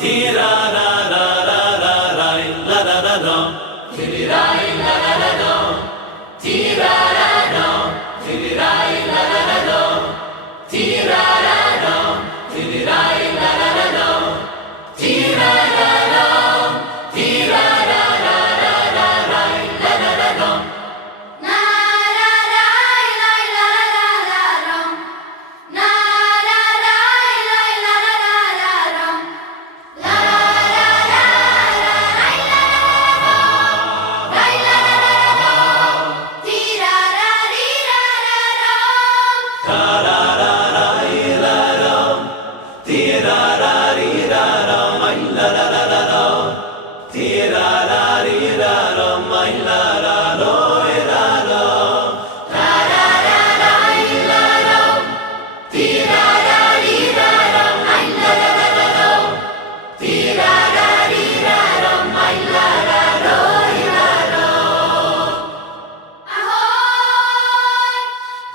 tira ra ra ra ra ra la ra ra ra tiri ra la ra ra ra tira ra ra tiri ra la ra ra ra tira ra ra tiri ra la ra ra ra tira ra ra tira ra ra ra ra ra la ra ra ra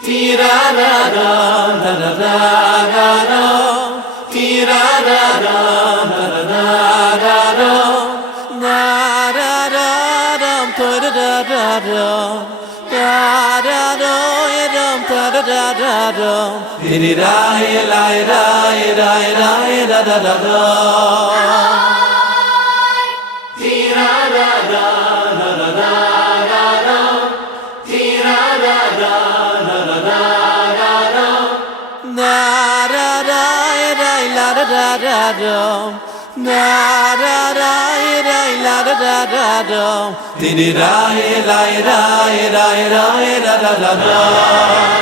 tira ra ra ra ra ra ra ra tira ra ra ra ra ra ra ra na ra ra dum ta da da da dum da da do ya dum ta da da da dum di da ya la ya da ya da ya da ya da da da da tira ra ra ra ra ra ra ra tira ra ra da da dum na da da da la da da da dum di da la da da da da da da